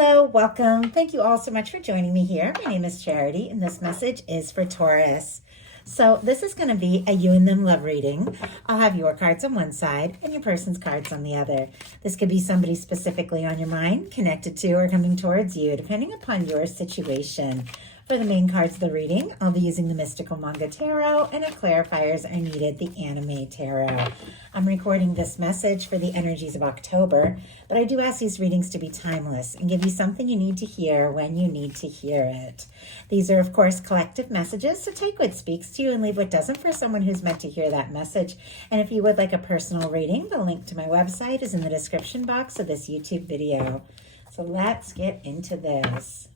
Hello, welcome. Thank you all so much for joining me here. My name is Charity, and this message is for Taurus. So this is going to be a you and them love reading. I'll have your cards on one side and your person's cards on the other. This could be somebody specifically on your mind, connected to, or coming towards you, depending upon your situation. For the main cards of the reading, I'll be using the Mystical Manga Tarot, and if clarifiers are needed, the Anime Tarot. I'm recording this message for the energies of October, but I do ask these readings to be timeless and give you something you need to hear when you need to hear it. These are, of course, collective messages, so take what speaks to you and leave what doesn't for someone who's meant to hear that message. And if you would like a personal reading, the link to my website is in the description box of this YouTube video. So let's get into this.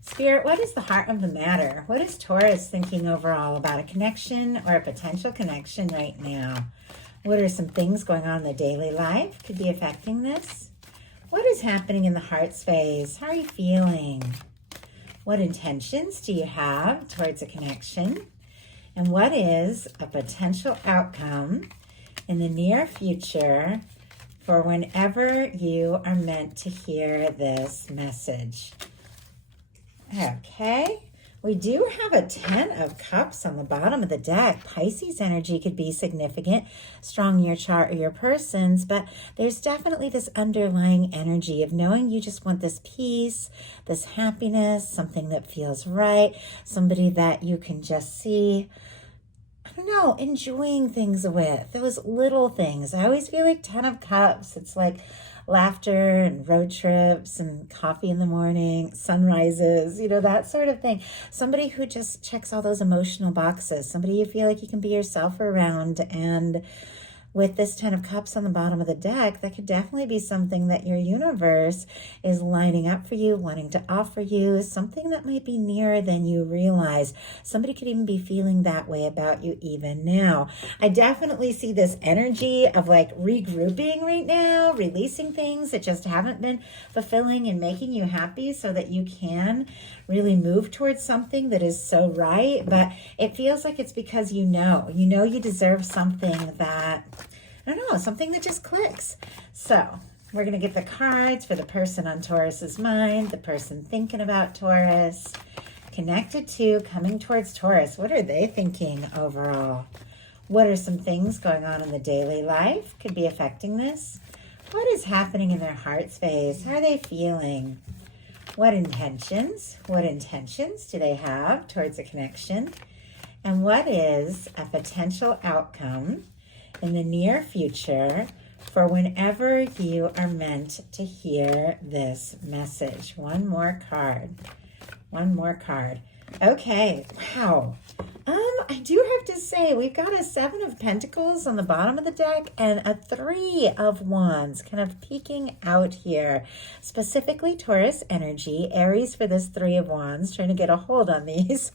Spirit, what is the heart of the matter? What is Taurus thinking overall about a connection or a potential connection right now? What are some things going on in the daily life could be affecting this? What is happening in the heart space? How are you feeling? What intentions do you have towards a connection? And what is a potential outcome in the near future for whenever you are meant to hear this message? Okay, we do have a 10 of Cups on the bottom of the deck. Pisces energy could be significant, strong in your chart or your person's, but there's definitely this underlying energy of knowing you just want this peace, this happiness, something that feels right, somebody that you can just see, I don't know, enjoying things with, those little things. I always feel like 10 of Cups, it's like laughter and road trips and coffee in the morning, sunrises, that sort of thing. Somebody who just checks all those emotional boxes, somebody you feel like you can be yourself around. And with this 10 of Cups on the bottom of the deck, that could definitely be something that your universe is lining up for you, wanting to offer you, something that might be nearer than you realize. Somebody could even be feeling that way about you even now. I definitely see this energy of like regrouping right now, releasing things that just haven't been fulfilling and making you happy so that you can really move towards something that is so right. But it feels like it's because you deserve something that, I don't know, something that just clicks. So we're going to get the cards for the person on Taurus's mind, the person thinking about Taurus, connected to, coming towards Taurus. What are they thinking overall? What are some things going on in the daily life could be affecting this? What is happening in their heart space? How are they feeling? What intentions do they have towards a connection? And what is a potential outcome in the near future for whenever you are meant to hear this message? One more card. Okay, wow. I do have to say, we've got a 7 of Pentacles on the bottom of the deck and a 3 of Wands kind of peeking out here. Specifically Taurus energy, Aries for this 3 of Wands, trying to get a hold on these.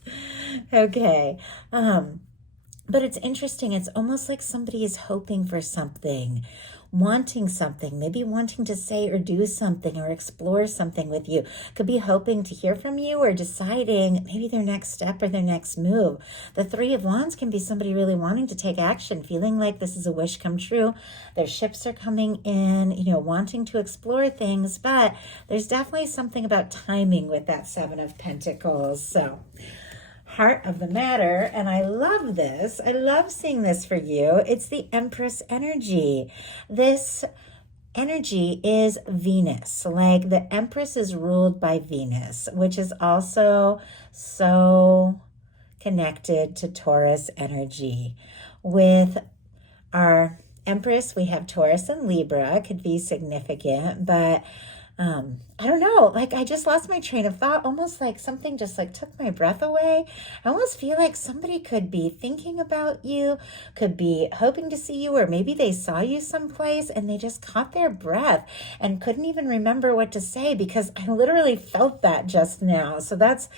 Okay. But it's interesting. It's almost like somebody is hoping for something, wanting something, maybe wanting to say or do something or explore something with you. Could be hoping to hear from you or deciding maybe their next step or their next move. The 3 of Wands can be somebody really wanting to take action, feeling like this is a wish come true. Their ships are coming in, wanting to explore things, but there's definitely something about timing with that 7 of Pentacles. So heart of the matter, and I love this. I love seeing this for you. It's the Empress energy. This energy is Venus. Like the Empress is ruled by Venus, which is also so connected to Taurus energy. With our Empress, we have Taurus and Libra, could be significant, but I don't know, like I just lost my train of thought, almost like something just like took my breath away. I almost feel like somebody could be thinking about you, could be hoping to see you, or maybe they saw you someplace and they just caught their breath and couldn't even remember what to say, because I literally felt that just now. So that's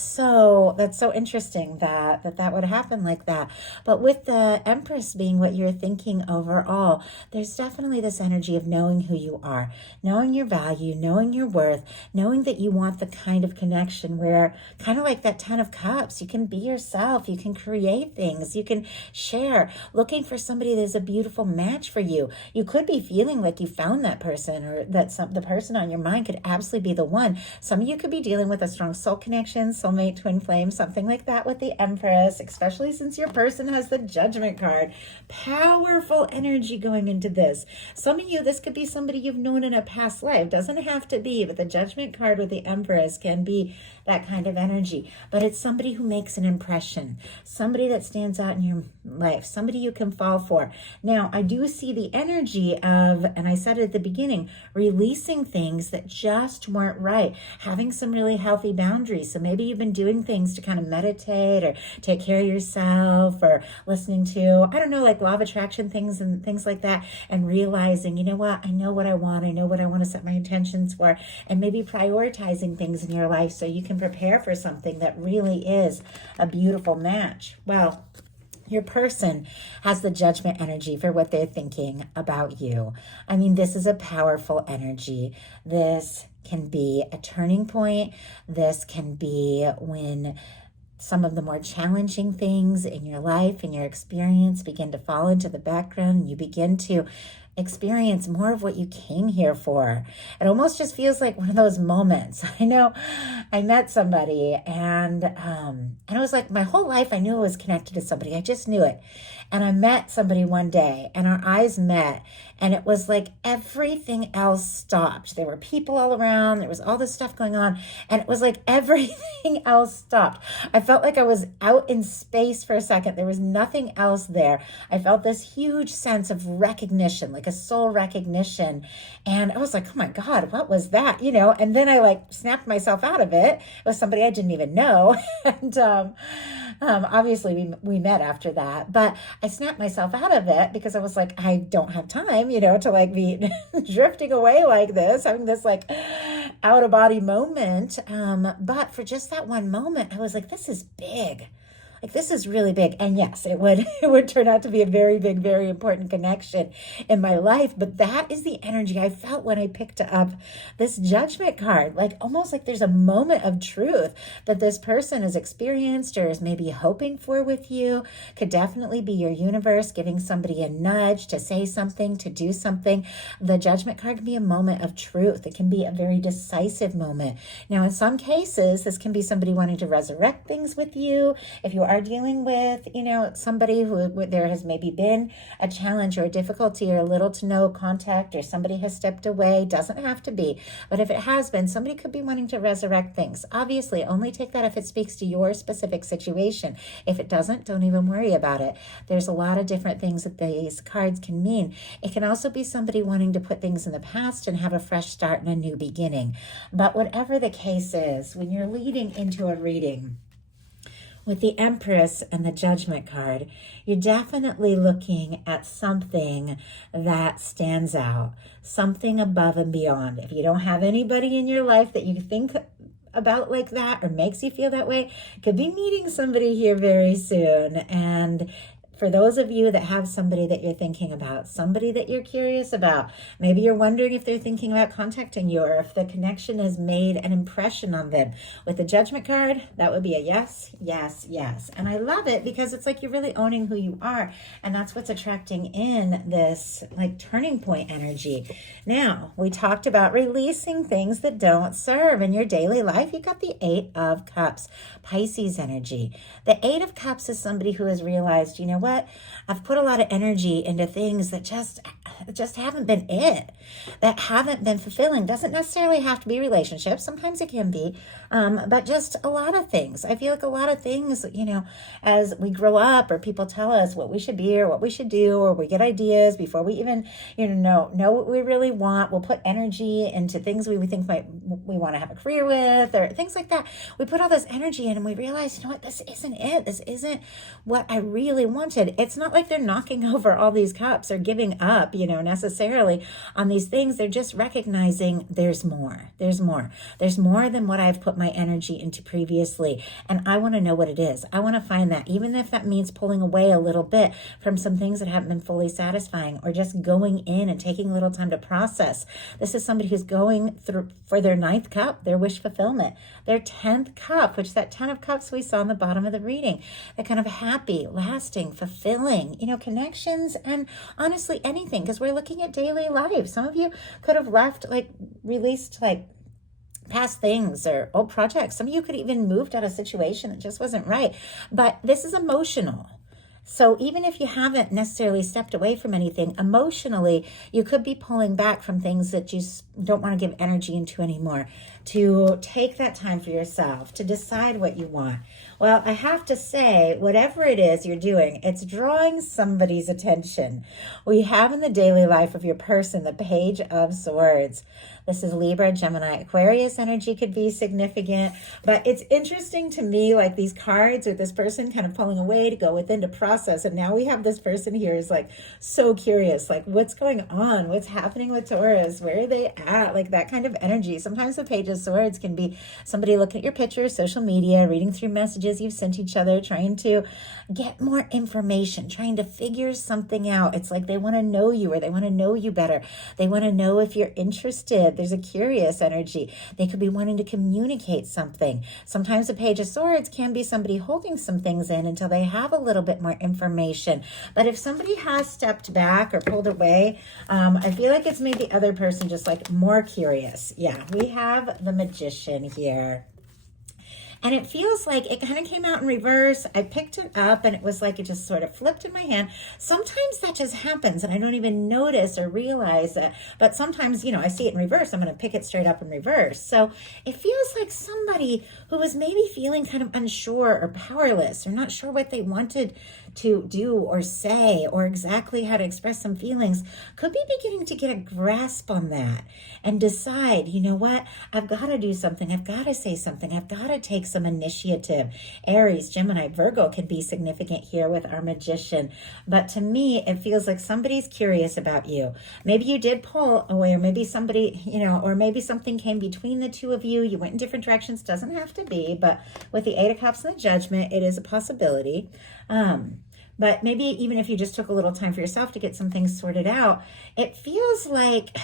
so interesting that would happen like that. But with the Empress being what you're thinking overall, there's definitely this energy of knowing who you are, knowing your values, value, knowing your worth, knowing that you want the kind of connection where, kind of like that 10 of cups, you can be yourself, you can create things, you can share, looking for somebody that's a beautiful match for you. You could be feeling like you found that person, or that the person on your mind could absolutely be the one. Some of you could be dealing with a strong soul connection, soulmate, twin flame, something like that with the Empress, especially since your person has the Judgment card. Powerful energy going into this. Some of you, this could be somebody you've known in a past life. Doesn't have to be, but the Judgment card with the Empress can be that kind of energy. But it's somebody who makes an impression, somebody that stands out in your life, somebody you can fall for. Now, I do see the energy of, and I said it at the beginning, releasing things that just weren't right, having some really healthy boundaries. So maybe you've been doing things to kind of meditate or take care of yourself, or listening to, I don't know, like law of attraction things and things like that, and realizing, you know what, I know what I want. I know what I want to set my intentions for, and maybe prioritizing things in your life so you can prepare for something that really is a beautiful match. Well, your person has the Judgment energy for what they're thinking about you. I mean, this is a powerful energy. This can be a turning point. This can be when some of the more challenging things in your life, in your experience, begin to fall into the background, and you begin to experience more of what you came here for. It almost just feels like one of those moments. I know I met somebody, and it was like my whole life I knew I was connected to somebody. I just knew it. And I met somebody one day, and our eyes met, and it was like everything else stopped. There were people all around. There was all this stuff going on, and it was like everything else stopped. I felt like I was out in space for a second. There was nothing else there. I felt this huge sense of recognition, like a soul recognition. And I was like, oh my God, what was that? You know, and then I like snapped myself out of it. It was somebody I didn't even know. And obviously we met after that, but I snapped myself out of it because I was like, I don't have time, you know, to like be drifting away like this, having this like out of body moment. But for just that one moment, I was like, this is big. Like, this is really big. And yes, it would turn out to be a very big, very important connection in my life. But that is the energy I felt when I picked up this Judgment card. Like, almost like there's a moment of truth that this person has experienced or is maybe hoping for with you. Could definitely be your universe giving somebody a nudge to say something, to do something. The Judgment card can be a moment of truth. It can be a very decisive moment. Now, in some cases, this can be somebody wanting to resurrect things with you. If you are dealing with, you know, somebody who there has maybe been a challenge or a difficulty or little to no contact, or somebody has stepped away, doesn't have to be, but if it has been, somebody could be wanting to resurrect things. Obviously, only take that if it speaks to your specific situation. If it doesn't, don't even worry about it. There's a lot of different things that these cards can mean. It can also be somebody wanting to put things in the past and have a fresh start and a new beginning. But whatever the case is, when you're leading into a reading with the Empress and the Judgment card, you're definitely looking at something that stands out, something above and beyond. If you don't have anybody in your life that you think about like that or makes you feel that way, could be meeting somebody here very soon. And for those of you that have somebody that you're thinking about, somebody that you're curious about, maybe you're wondering if they're thinking about contacting you or if the connection has made an impression on them. With the Judgment card, that would be a yes, yes, yes. And I love it because it's like you're really owning who you are. And that's what's attracting in this like turning point energy. Now, we talked about releasing things that don't serve in your daily life. You got the 8 of Cups, Pisces energy. The 8 of Cups is somebody who has realized, you know what? I've put a lot of energy into things that just haven't been it, that haven't been fulfilling. Doesn't necessarily have to be relationships. Sometimes it can be, but just a lot of things. I feel like a lot of things, you know, as we grow up or people tell us what we should be or what we should do, or we get ideas before we even, you know what we really want. We'll put energy into things we think we want to have a career with or things like that. We put all this energy in and we realize, you know what, this isn't it. This isn't what I really wanted. granted, it's not like they're knocking over all these cups or giving up, necessarily on these things. They're just recognizing there's more. There's more. There's more than what I've put my energy into previously. And I want to know what it is. I want to find that, even if that means pulling away a little bit from some things that haven't been fully satisfying, or just going in and taking a little time to process. This is somebody who's going through for their 9th cup, their wish fulfillment, their 10th cup, which that 10 of cups we saw on the bottom of the reading, that kind of happy, lasting, fulfilling, connections, and honestly anything, because we're looking at daily life. Some of you could have released past things or old projects. Some of you could even moved out of a situation that just wasn't right. But this is emotional. So even if you haven't necessarily stepped away from anything, emotionally, you could be pulling back from things that you don't want to give energy into anymore, to take that time for yourself, to decide what you want. Well, I have to say, whatever it is you're doing, it's drawing somebody's attention. We have in the daily life of your person the Page of Swords. This is Libra, Gemini, Aquarius energy could be significant. But it's interesting to me, like these cards with this person kind of pulling away to go within to process. And now we have this person here is like so curious, like what's going on? What's happening with Taurus? Where are they at? Like that kind of energy. Sometimes the Page of Swords can be somebody looking at your pictures, social media, reading through messages you've sent each other, trying to get more information, trying to figure something out. It's like they want to know you, or they want to know you better. They want to know if you're interested. There's a curious energy. They could be wanting to communicate something. Sometimes the Page of Swords can be somebody holding some things in until they have a little bit more information. But if somebody has stepped back or pulled away, I feel like it's made the other person just like more curious. Yeah, we have the Magician here. And it feels like it kind of came out in reverse. I picked it up and it was like it just sort of flipped in my hand. Sometimes that just happens and I don't even notice or realize that. But sometimes, I see it in reverse. I'm going to pick it straight up in reverse. So it feels like somebody who was maybe feeling kind of unsure or powerless or not sure what they wanted to do or say or exactly how to express some feelings could be beginning to get a grasp on that and decide, what, I've got to do something. I've got to say something. I've got to take some initiative. Aries, Gemini, Virgo can be significant here with our Magician. But to me, it feels like somebody's curious about you. Maybe you did pull away, or maybe somebody, or maybe something came between the two of you. You went in different directions. Doesn't have to be, but with the 8 of Cups and the Judgment, it is a possibility. But maybe even if you just took a little time for yourself to get some things sorted out, it feels like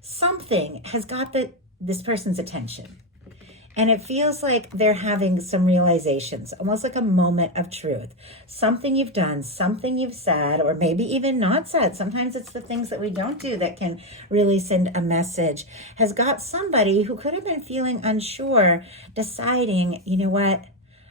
something has got this person's attention. And it feels like they're having some realizations, almost like a moment of truth. Something you've done, something you've said, or maybe even not said. Sometimes it's the things that we don't do that can really send a message. Has got somebody who could have been feeling unsure, deciding, what?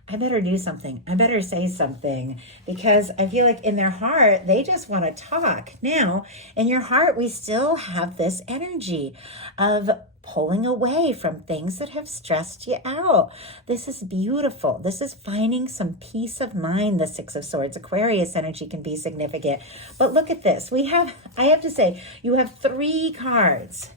I better do something. I better say something, because I feel like in their heart, they just want to talk. Now, in your heart, we still have this energy of pulling away from things that have stressed you out. This is beautiful. This is finding some peace of mind. The 6 of Swords, Aquarius energy can be significant. But look at this. I have to say, you have 3 cards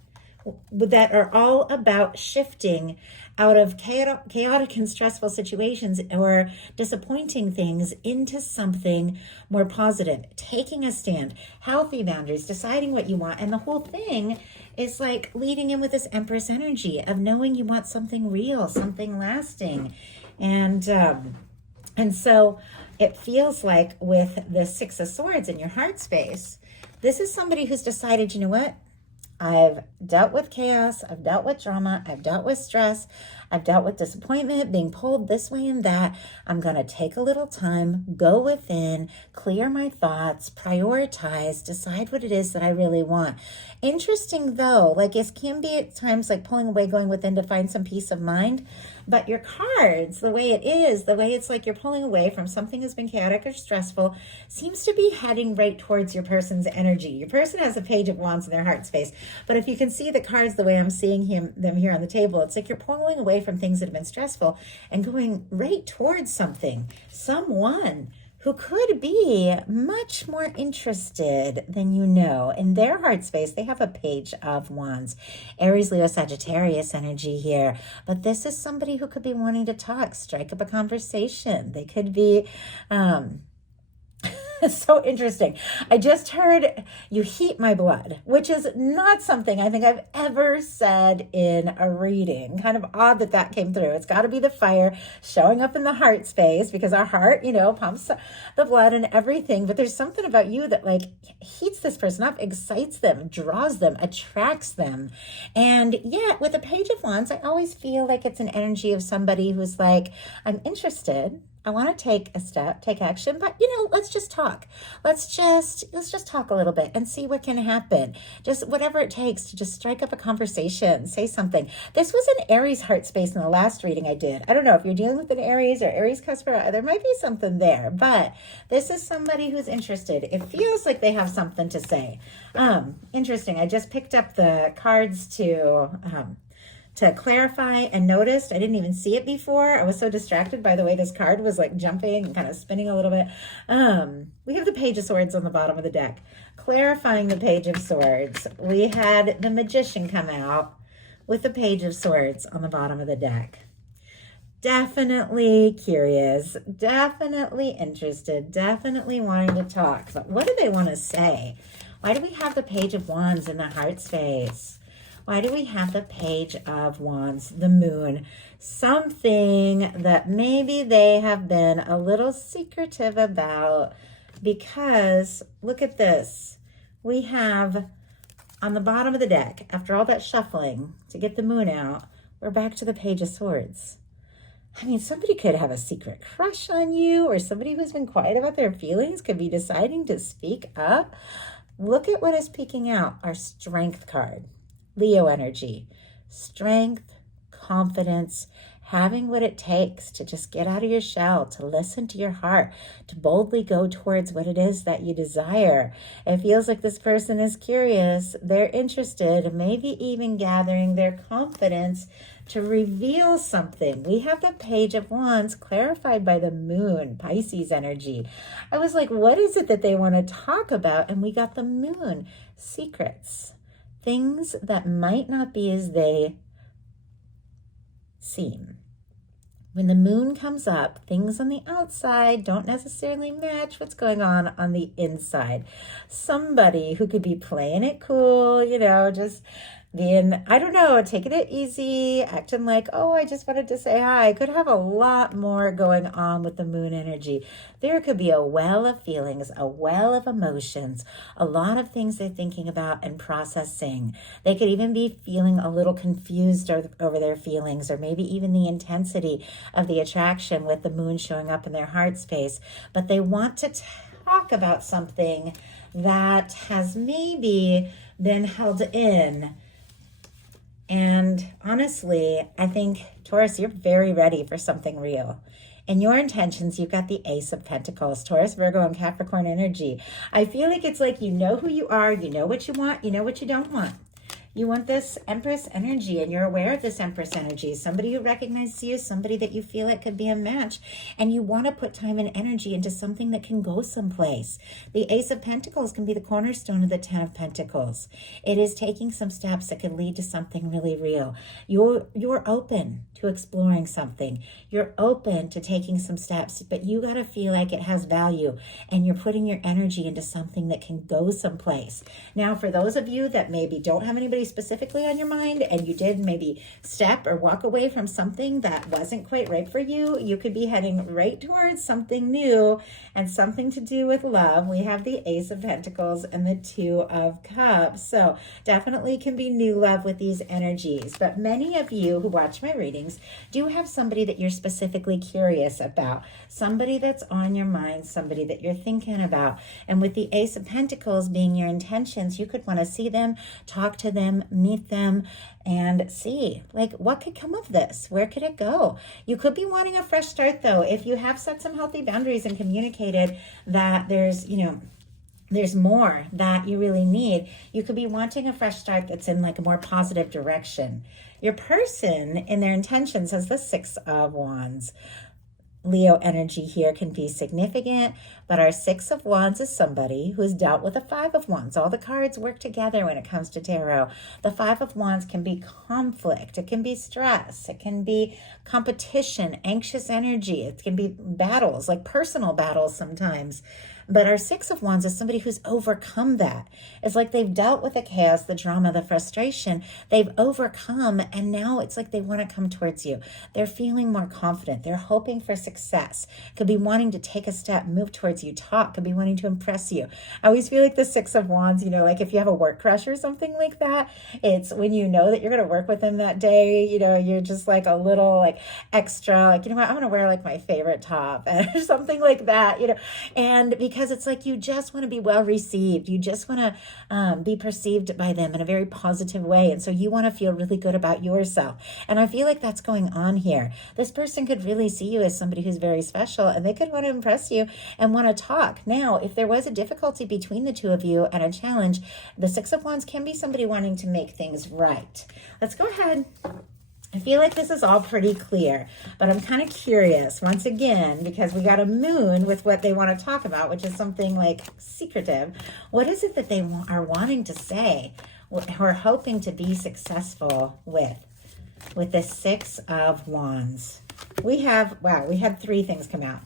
that are all about shifting out of chaotic and stressful situations or disappointing things into something more positive, taking a stand, healthy boundaries, deciding what you want. And the whole thing is like leading in with this Empress energy of knowing you want something real, something lasting. And so it feels like with the 6 of Swords in your heart space, this is somebody who's decided, what? I've dealt with chaos, I've dealt with drama, I've dealt with stress, I've dealt with disappointment, being pulled this way and that. I'm going to take a little time, go within, clear my thoughts, prioritize, decide what it is that I really want. Interesting though, like it can be at times like pulling away, going within to find some peace of mind. But your cards, the way it's like you're pulling away from something that's been chaotic or stressful, seems to be heading right towards your person's energy. Your person has a Page of Wands in their heart space. But if you can see the cards the way I'm seeing them here on the table, it's like you're pulling away from things that have been stressful and going right towards someone who could be much more interested than you know. In their heart space, they have a Page of Wands. Aries, Leo, Sagittarius energy here. But this is somebody who could be wanting to talk, strike up a conversation. They could be It's so interesting. I just heard you heat my blood, which is not something I think I've ever said in a reading. Kind of odd that that came through. It's got to be the fire showing up in the heart space because our heart, pumps the blood and everything. But there's something about you that like heats this person up, excites them, draws them, attracts them. And yet with the Page of Wands, I always feel like it's an energy of somebody who's like, I'm interested. I want to take a step, take action, but let's just talk. Let's just talk a little bit and see what can happen. Just whatever it takes to just strike up a conversation, say something. This was an Aries heart space in the last reading I did. I don't know if you're dealing with an Aries or Aries cusper, there might be something there, but this is somebody who's interested. It feels like they have something to say. Interesting. I just picked up the cards to clarify and noticed. I didn't even see it before. I was so distracted by the way this card was like jumping and kind of spinning a little bit. We have the Page of Swords on the bottom of the deck. Clarifying the Page of Swords, we had the Magician come out with the Page of Swords on the bottom of the deck. Definitely curious, definitely interested, definitely wanting to talk. But what do they want to say? Why do we have the Page of Wands in the heart space? Why do we have the Page of Wands, the Moon? Something that maybe they have been a little secretive about, because look at this. We have on the bottom of the deck, after all that shuffling to get the Moon out, we're back to the Page of Swords. I mean, somebody could have a secret crush on you, or somebody who's been quiet about their feelings could be deciding to speak up. Look at what is peeking out, our Strength card. Leo energy, strength, confidence, having what it takes to just get out of your shell, to listen to your heart, to boldly go towards what it is that you desire. It feels like this person is curious, they're interested, maybe even gathering their confidence to reveal something. We have the Page of Wands clarified by the Moon, Pisces energy. I was like, what is it that they want to talk about? And we got the Moon, secrets. Things that might not be as they seem. When the Moon comes up, things on the outside don't necessarily match what's going on the inside. Somebody who could be playing it cool, just being, I don't know, taking it easy, acting like, oh, I just wanted to say hi. Could have a lot more going on with the Moon energy. There could be a well of feelings, a well of emotions, a lot of things they're thinking about and processing. They could even be feeling a little confused over their feelings, or maybe even the intensity of the attraction with the Moon showing up in their heart space. But they want to talk about something that has maybe been held in. And honestly, I think, Taurus, you're very ready for something real. In your intentions, you've got the Ace of Pentacles, Taurus, Virgo, and Capricorn energy. I feel like it's like you know who you are, you know what you want, you know what you don't want. You want this Empress energy, and you're aware of this Empress energy. Somebody who recognizes you, somebody that you feel like could be a match, and you want to put time and energy into something that can go someplace. The Ace of Pentacles can be the cornerstone of the Ten of Pentacles. It is taking some steps that could lead to something really real. You're open to exploring something. You're open to taking some steps, but you got to feel like it has value, and you're putting your energy into something that can go someplace. Now, for those of you that maybe don't have anybody specifically on your mind, and you did maybe step or walk away from something that wasn't quite right for you, you could be heading right towards something new and something to do with love. We have the Ace of Pentacles and the Two of Cups. So definitely can be new love with these energies. But many of you who watch my readings do have somebody that you're specifically curious about, somebody that's on your mind, somebody that you're thinking about. And with the Ace of Pentacles being your intentions, you could want to see them, talk to them, meet them, and see like what could come of this. Where could it go? You could be wanting a fresh start though. If you have set some healthy boundaries and communicated that there's more that you really need, you could be wanting a fresh start that's in like a more positive direction. Your person in their intentions has the Six of Wands. Leo energy here can be significant, but our Six of Wands is somebody who's dealt with a Five of Wands. All the cards work together when it comes to tarot. The Five of Wands can be conflict. It can be stress. It can be competition, anxious energy. It can be battles, like personal battles sometimes. But our Six of Wands is somebody who's overcome that. It's like they've dealt with the chaos, the drama, the frustration. They've overcome, and now it's like they want to come towards you. They're feeling more confident. They're hoping for success. Could be wanting to take a step, move towards you, talk. Could be wanting to impress you. I always feel like the Six of Wands, you know, like if you have a work crush or something like that, it's when you know that you're going to work with them that day, you know, you're just like a little like extra, like, you know what, I'm going to wear like my favorite top or something like that, you know, and because it's like you just want to be well received. You just want to be perceived by them in a very positive way. And so you want to feel really good about yourself. And I feel like that's going on here. This person could really see you as somebody who's very special, and they could want to impress you and want to talk. Now, if there was a difficulty between the two of you and a challenge, the Six of Wands can be somebody wanting to make things right. Let's go ahead. I feel like this is all pretty clear, but I'm kind of curious once again, because we got a moon with what they want to talk about, which is something like secretive. What is it that they are wanting to say or hoping to be successful with the Six of Wands? We had three things come out.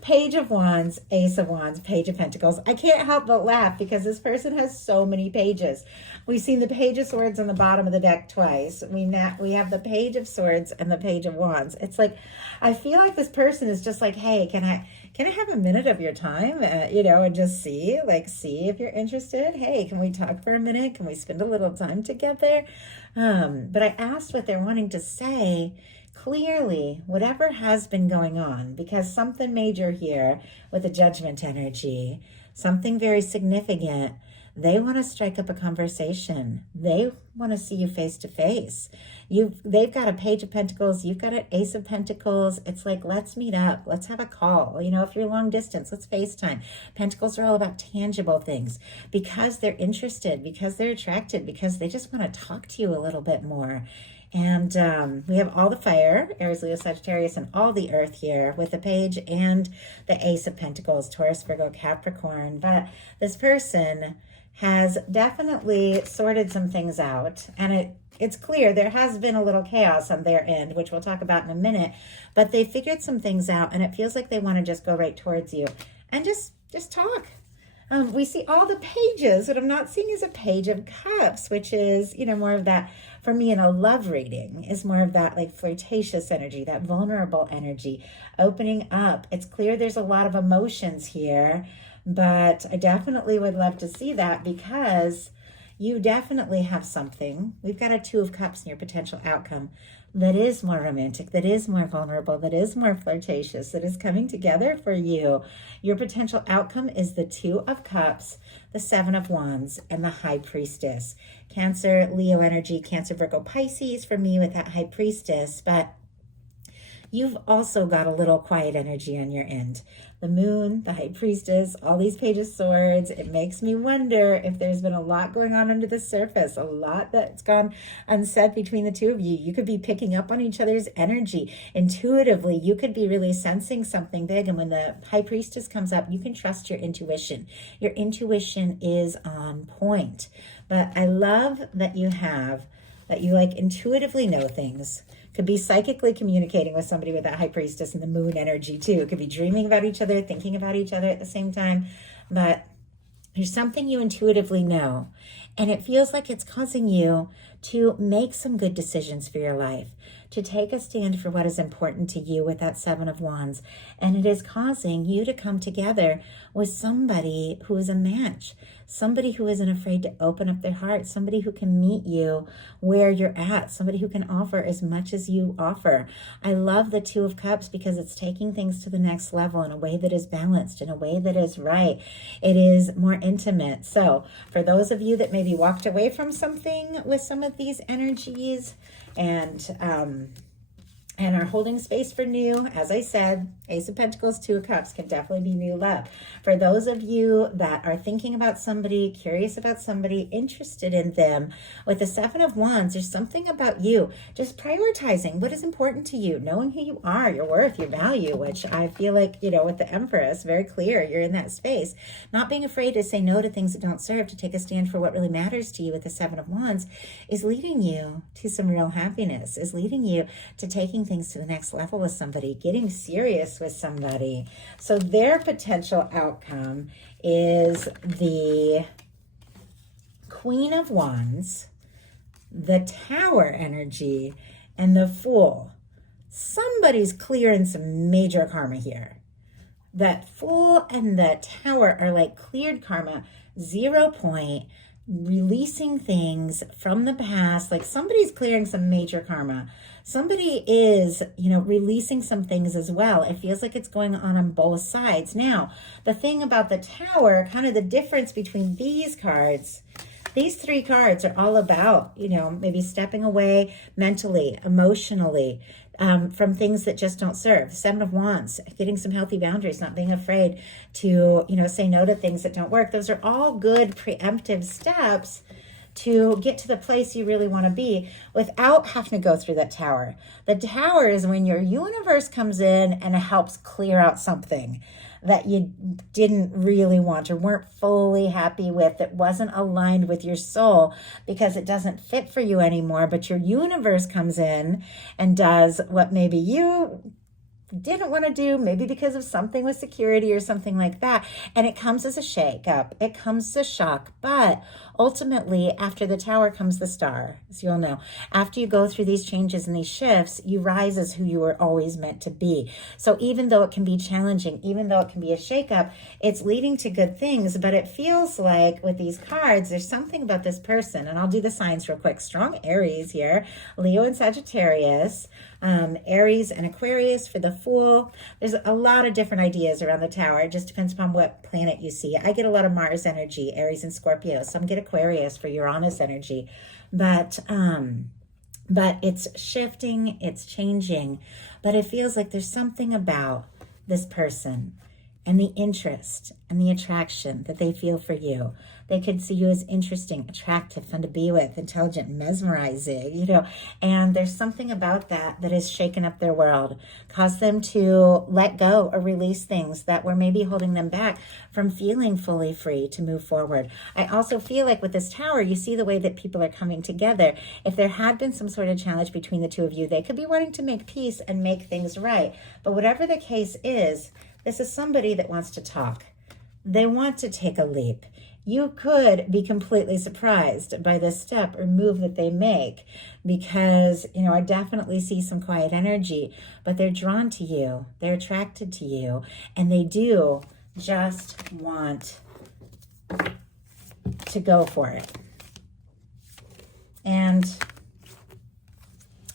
Page of Wands, Ace of Wands, Page of Pentacles. I can't help but laugh because this person has so many pages. We've seen the Page of Swords on the bottom of the deck twice. We have the Page of Swords and the Page of Wands. It's like, I feel like this person is just like, hey, can I have a minute of your time, you know, and just see if you're interested. Hey, can we talk for a minute? Can we spend a little time together? But I asked what they're wanting to say. Clearly, whatever has been going on, because something major here with the Judgment energy, something very significant, they want to strike up a conversation. They want to see you face to face. They've got a Page of Pentacles. You've got an Ace of Pentacles. It's like, let's meet up. Let's have a call. You know, if you're long distance, let's FaceTime. Pentacles are all about tangible things because they're interested, because they're attracted, because they just want to talk to you a little bit more. And we have all the fire, Aries, Leo, Sagittarius, and all the earth here with the Page and the Ace of Pentacles, Taurus, Virgo, Capricorn. But this person has definitely sorted some things out. And it's clear there has been a little chaos on their end, which we'll talk about in a minute. But they figured some things out, and it feels like they want to just go right towards you and just talk. We see all the pages. What I'm not seeing is a Page of Cups, which is, you know, more of that, for me in a love reading, is more of that like flirtatious energy, that vulnerable energy, opening up. It's clear there's a lot of emotions here, but I definitely would love to see that because you definitely have something. We've got a Two of Cups in your potential outcome that is more romantic, that is more vulnerable, that is more flirtatious, that is coming together for you. Your potential outcome is the Two of Cups, the Seven of Wands, and the High Priestess. Cancer, Leo energy, Cancer, Virgo, Pisces for me with that High Priestess, but you've also got a little quiet energy on your end. The Moon, the High Priestess, all these Page of Swords. It makes me wonder if there's been a lot going on under the surface, a lot that's gone unsaid between the two of you. You could be picking up on each other's energy. Intuitively, you could be really sensing something big. And when the High Priestess comes up, you can trust your intuition. Your intuition is on point. But I love that you like intuitively know things. Could be psychically communicating with somebody with that High Priestess and the Moon energy too. Could be dreaming about each other, thinking about each other at the same time. But there's something you intuitively know. And it feels like it's causing you to make some good decisions for your life, to take a stand for what is important to you with that Seven of Wands. And it is causing you to come together with somebody who is a match, somebody who isn't afraid to open up their heart, somebody who can meet you where you're at, somebody who can offer as much as you offer. I love the Two of Cups because it's taking things to the next level in a way that is balanced, in a way that is right. It is more intimate. So for those of you that maybe walked away from something with some of these energies and are holding space for new, as I said, Ace of Pentacles, Two of Cups can definitely be new love. For those of you that are thinking about somebody, curious about somebody, interested in them, with the Seven of Wands, there's something about you just prioritizing what is important to you, knowing who you are, your worth, your value, which I feel like, you know, with the Empress, very clear, you're in that space. Not being afraid to say no to things that don't serve, to take a stand for what really matters to you with the Seven of Wands is leading you to some real happiness, is leading you to taking things things to the next level with somebody, getting serious with somebody. So their potential outcome is the Queen of Wands, the Tower energy, and the Fool. Somebody's clearing some major karma here. That Fool and the Tower are like cleared karma, 0 point, releasing things from the past. Like somebody's clearing some major karma. Somebody is, releasing some things as well. It feels like it's going on both sides. Now, the thing about the Tower, kind of the difference between these cards, these 3 cards are all about, maybe stepping away mentally, emotionally, from things that just don't serve. 7 of Wands, getting some healthy boundaries, not being afraid to, say no to things that don't work. Those are all good preemptive steps to get to the place you really want to be without having to go through that Tower. The Tower is when your universe comes in and it helps clear out something that you didn't really want or weren't fully happy with, that wasn't aligned with your soul because it doesn't fit for you anymore. But your universe comes in and does what maybe you didn't want to do, maybe because of something with security or something like that. And it comes as a shake-up. It comes as a shock. But ultimately, after the Tower comes the Star, as you'll know. After you go through these changes and these shifts, you rise as who you were always meant to be. So even though it can be challenging, even though it can be a shake-up, it's leading to good things. But it feels like with these cards, there's something about this person. And I'll do the signs real quick. Strong Aries here. Leo and Sagittarius. Aries and Aquarius for the Fool. There's a lot of different ideas around the Tower. It just depends upon what planet you see. I get a lot of Mars energy, Aries and Scorpio. Some get Aquarius for Uranus energy. But it's shifting, it's changing. But it feels like there's something about this person and the interest and the attraction that they feel for you. They could see you as interesting, attractive, fun to be with, intelligent, mesmerizing, and there's something about that has shaken up their world, caused them to let go or release things that were maybe holding them back from feeling fully free to move forward. I also feel like with this Tower, you see the way that people are coming together. If there had been some sort of challenge between the two of you, they could be wanting to make peace and make things right. But whatever the case is, this is somebody that wants to talk. They want to take a leap. You could be completely surprised by this step or move that they make because, I definitely see some quiet energy, but they're drawn to you. They're attracted to you, and they do just want to go for it. And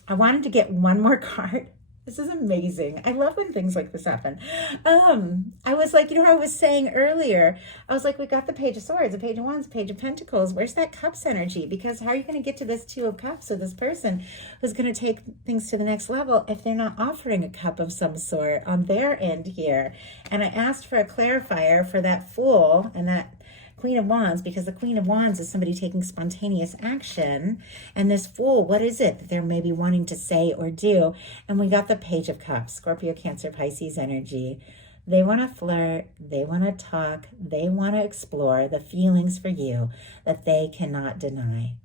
I wanted to get one more card. This is amazing. I love when things like this happen. I was like, I was saying earlier, I was like, we got the Page of Swords, the Page of Wands, Page of Pentacles. Where's that Cups energy? Because how are you going to get to this Two of Cups or this person who's going to take things to the next level if they're not offering a cup of some sort on their end here? And I asked for a clarifier for that Fool and that Queen of Wands, because the Queen of Wands is somebody taking spontaneous action. And this Fool, what is it that they're maybe wanting to say or do? And we got the Page of Cups, Scorpio, Cancer, Pisces energy. They want to flirt. They want to talk. They want to explore the feelings for you that they cannot deny.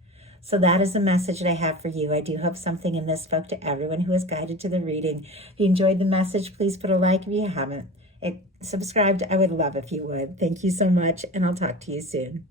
So that is the message that I have for you. I do hope something in this spoke to everyone who is guided to the reading. If you enjoyed the message, please put a like if you haven't. Subscribed, I would love if you would. Thank you so much, and I'll talk to you soon.